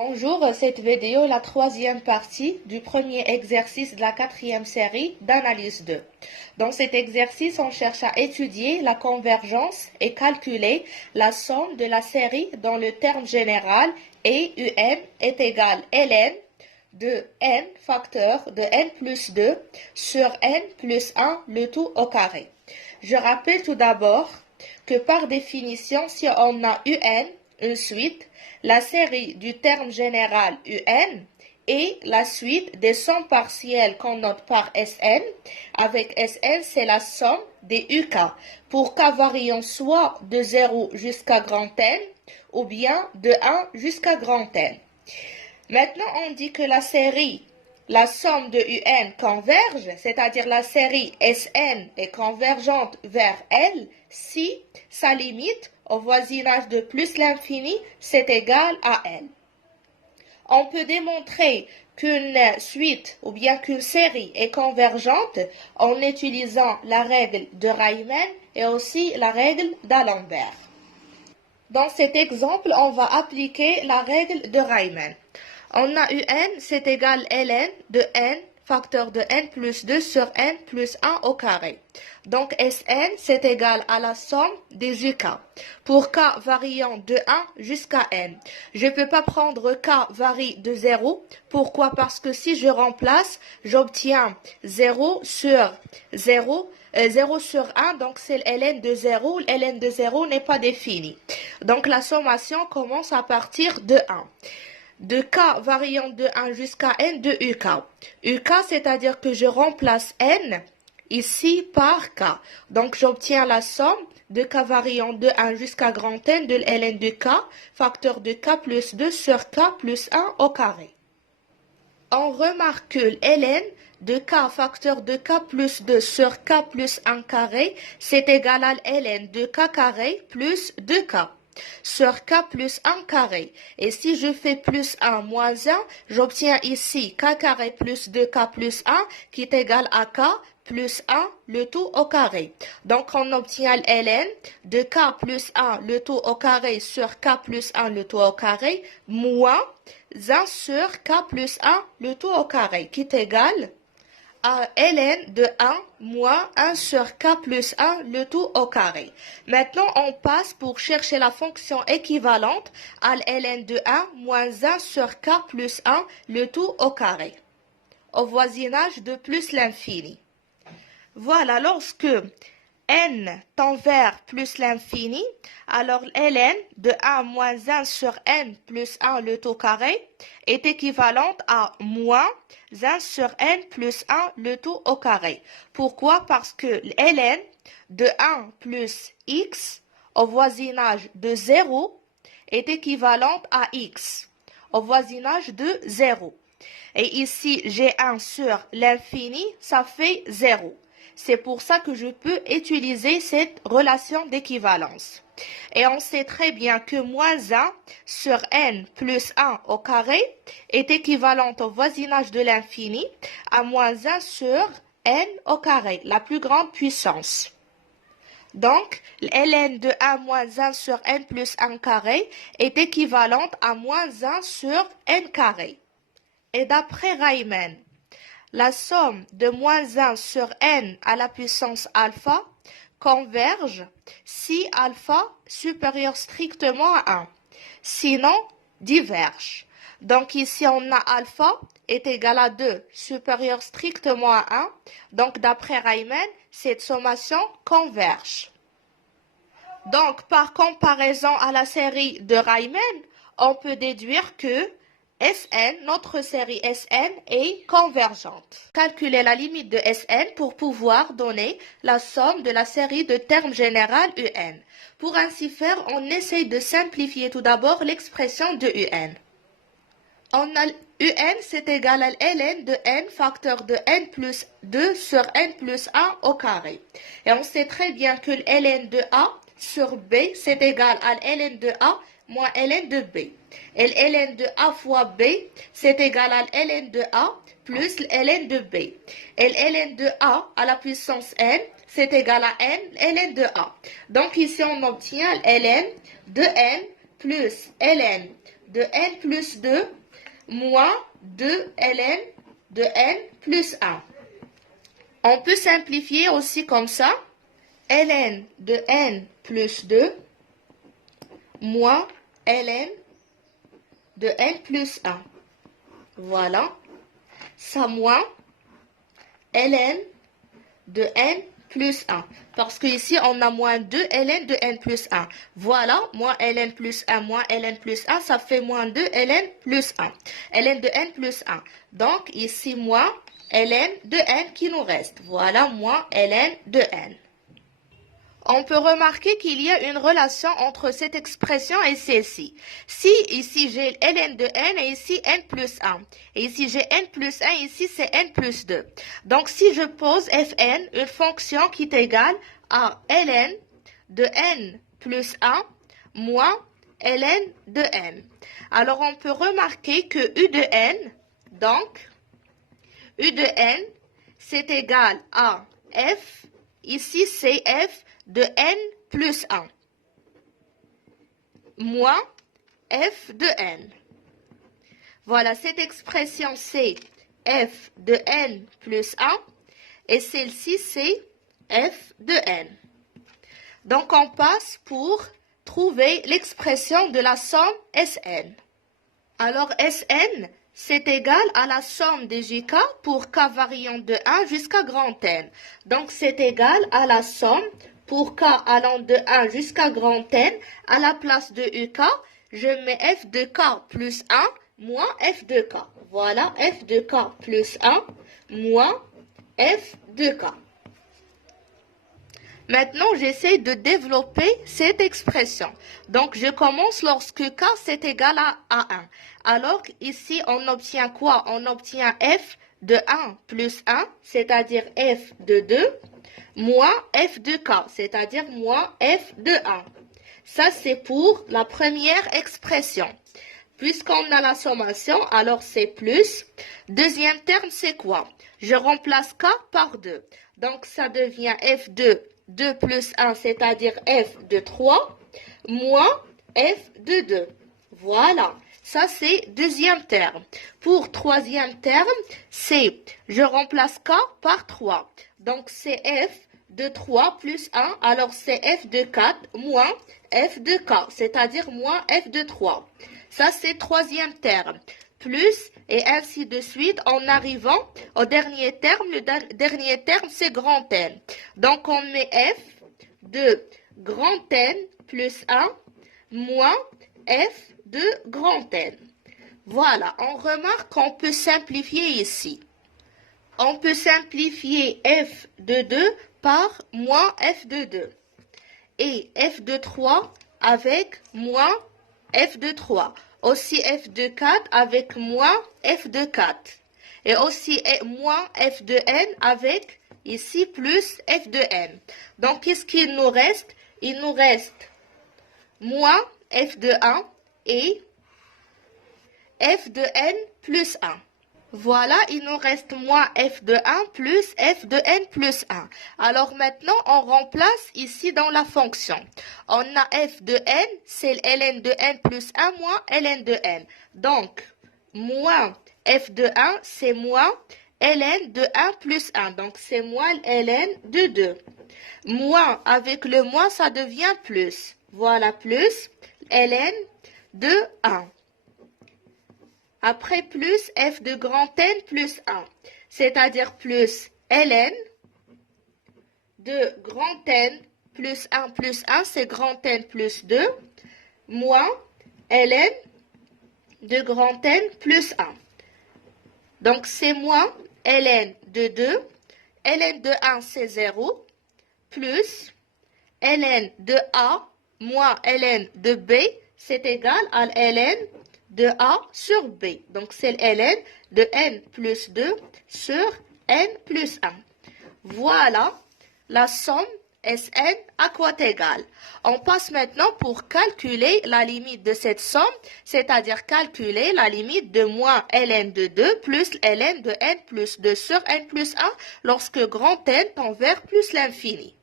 Bonjour, cette vidéo est la troisième partie du premier exercice de la quatrième série d'analyse 2. Dans cet exercice, on cherche à étudier la convergence et calculer la somme de la série dont le terme général et un est égal ln de n facteur de n plus 2 sur n plus 1 le tout au carré. Je rappelle tout d'abord que par définition, si on a un, une suite, la série du terme général un et la suite des sommes partielles qu'on note par Sn. Avec Sn, c'est la somme des UK pour k variant soit de 0 jusqu'à grand N ou bien de 1 jusqu'à grand N. Maintenant, on dit que la somme de un converge, c'est-à-dire la série Sn est convergente vers L si sa limite au voisinage de plus l'infini, c'est égal à L. On peut démontrer qu'une suite ou bien qu'une série est convergente en utilisant la règle de Riemann et aussi la règle d'Alembert. Dans cet exemple, on va appliquer la règle de Riemann. On a un, c'est égal ln de n facteur de n plus 2 sur n plus 1 au carré. Donc Sn, c'est égal à la somme des UK pour k variant de 1 jusqu'à n. Je ne peux pas prendre k varie de 0. Pourquoi? Parce que si je remplace, j'obtiens 0 sur 0. 0 sur 1, donc c'est ln de 0. Ln de 0 n'est pas défini. Donc la sommation commence à partir de 1. De k variant de 1 jusqu'à n de uk. uk, c'est-à-dire que je remplace n ici par k. Donc j'obtiens la somme de k variant de 1 jusqu'à grand N de ln de k, facteur de k plus 2 sur k plus 1 au carré. On remarque que ln de k facteur de k plus 2 sur k plus 1 carré, c'est égal à ln de k carré plus 2k. Sur k plus 1 carré. Et si je fais plus 1 moins 1, j'obtiens ici k carré plus 2k plus 1 qui est égal à k plus 1 le tout au carré. Donc on obtient ln de k plus 1 le tout au carré sur k plus 1 le tout au carré moins 1 sur k plus 1 le tout au carré qui est égal à ln de 1 moins 1 sur k plus 1 le tout au carré. Maintenant, on passe pour chercher la fonction équivalente à ln de 1 moins 1 sur k plus 1 le tout au carré, au voisinage de plus l'infini. Voilà, lorsque n tend vers plus l'infini, alors ln de 1 moins 1 sur n plus 1 le tout carré est équivalente à moins 1 sur n plus 1 le tout au carré. Pourquoi? Parce que ln de 1 plus x au voisinage de 0 est équivalente à x au voisinage de 0. Et ici, j'ai 1 sur l'infini, ça fait 0. C'est pour ça que je peux utiliser cette relation d'équivalence. Et on sait très bien que moins 1 sur n plus 1 au carré est équivalente au voisinage de l'infini à moins 1 sur n au carré, la plus grande puissance. Donc, ln de 1 moins 1 sur n plus 1 carré est équivalente à moins 1 sur n carré. Et d'après Riemann, la somme de moins 1 sur n à la puissance alpha converge si alpha supérieur strictement à 1. Sinon, diverge. Donc ici, on a alpha est égal à 2 supérieur strictement à 1. Donc d'après Riemann, cette sommation converge. Donc par comparaison à la série de Riemann, on peut déduire que Sn, notre série Sn est convergente. Calculez la limite de Sn pour pouvoir donner la somme de la série de termes général un. Pour ainsi faire, on essaye de simplifier tout d'abord l'expression de un. On a un, c'est égal à ln de n facteur de n plus 2 sur n plus 1 au carré. Et on sait très bien que ln de a sur b, c'est égal à ln de a moins ln de b. Et ln de a fois b, c'est égal à ln de a plus ln de b. Et ln de a à la puissance n, c'est égal à n ln de a. Donc ici, on obtient ln de n plus ln de n plus 2 moins 2 ln de n plus 1. On peut simplifier aussi comme ça. Ln de n plus 2 moins ln de n plus 1. Voilà. Ça moins ln de n plus 1. Parce qu'ici, on a moins 2 ln de n plus 1. Voilà, moins ln plus 1 moins ln plus 1, ça fait moins 2 ln plus 1. ln de n plus 1. Donc, ici, moins ln de n qui nous reste. Voilà, moins ln de n. On peut remarquer qu'il y a une relation entre cette expression et celle-ci. Si ici j'ai ln de n et ici n plus 1. Et ici j'ai n plus 1 et ici c'est n plus 2. Donc si je pose fn, une fonction qui est égale à ln de n plus 1 moins ln de n. Alors on peut remarquer que u de n, donc u de n, c'est égal à f, ici c'est f de n plus 1 moins f de n. Voilà, cette expression c'est f de n plus 1 et celle-ci c'est f de n. Donc on passe pour trouver l'expression de la somme Sn. Alors Sn, c'est égal à la somme des JK pour k variant de 1 jusqu'à grand N. Donc c'est égal à la somme pour k allant de 1 jusqu'à grand N. À la place de UK, je mets f de k plus 1 moins f de k. Voilà, f de k plus 1 moins f de k. Maintenant, j'essaie de développer cette expression. Donc, je commence lorsque k c'est égal à 1. Alors, ici, on obtient quoi? On obtient f de 1 plus 1, c'est-à-dire f de 2, moins f de k, c'est-à-dire moins f de 1. Ça, c'est pour la première expression. Puisqu'on a la sommation, alors c'est plus. Deuxième terme, c'est quoi? Je remplace k par 2. Donc, ça devient f de 2 plus 1, c'est-à-dire f de 3, moins f de 2. Voilà, ça c'est deuxième terme. Pour troisième terme, c'est, je remplace k par 3. Donc c'est f de 3 plus 1, alors c'est f de 4 moins f de k, c'est-à-dire moins f de 3. Ça c'est troisième terme. Plus, et ainsi de suite, en arrivant au dernier terme. Le dernier terme, c'est grand N. Donc, on met f de grand N plus 1 moins f de grand N. Voilà, on remarque qu'on peut simplifier ici. On peut simplifier f de 2 par moins f de 2. Et f de 3 avec moins f de 3. Aussi f de 4 avec moins f de 4. Et aussi moins f de n avec ici plus f de n. Donc, qu'est-ce qu'il nous reste? Il nous reste moins f de 1 et f de n plus 1. Voilà, il nous reste moins f de 1 plus f de n plus 1. Alors maintenant, on remplace ici dans la fonction. On a f de n, c'est ln de n plus 1 moins ln de n. Donc, moins f de 1, c'est moins ln de 1 plus 1. Donc, c'est moins ln de 2. Moins avec le moins, ça devient plus. Voilà, plus ln de 1. Après plus f de grand N plus 1, c'est-à-dire plus ln de grand N plus 1, c'est grand N plus 2, moins ln de grand N plus 1. Donc, c'est moins ln de 2, ln de 1, c'est 0, plus ln de A moins ln de B, c'est égal à ln de A sur B. Donc, c'est ln de n plus 2 sur n plus 1. Voilà la somme Sn à quoi égale. On passe maintenant pour calculer la limite de cette somme, c'est-à-dire calculer la limite de moins ln de 2 plus ln de n plus 2 sur n plus 1 lorsque grand N tend vers plus l'infini.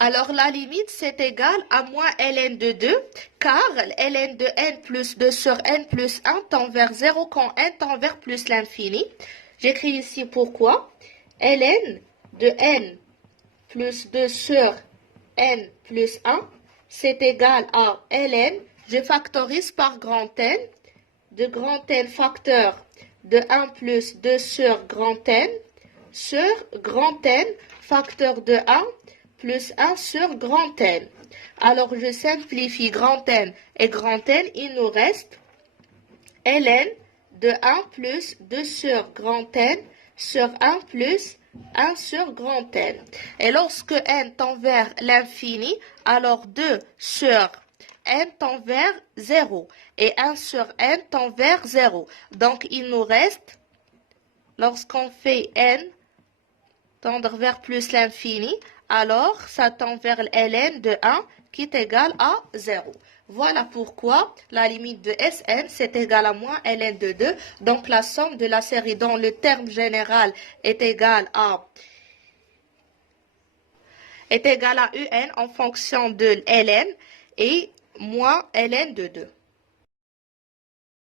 Alors, la limite, c'est égal à moins ln de 2, car ln de n plus 2 sur n plus 1 tend vers 0 quand n tend vers plus l'infini. J'écris ici pourquoi. Ln de n plus 2 sur n plus 1, c'est égal à ln, je factorise par grand N, de grand N facteur de 1 plus 2 sur grand N, sur grand N facteur de 1 plus 1 sur grand N. Alors, je simplifie grand N et grand N, il nous reste ln de 1 plus 2 sur grand N sur 1 plus 1 sur grand N. Et lorsque n tend vers l'infini, alors 2 sur n tend vers 0 et 1 sur n tend vers 0. Donc, il nous reste, lorsqu'on fait n tendre vers plus l'infini, alors ça tend vers ln de 1 qui est égal à 0. Voilà pourquoi la limite de Sn c'est égal à moins ln de 2. Donc la somme de la série dont le terme général est égal à un en fonction de ln et moins ln de 2.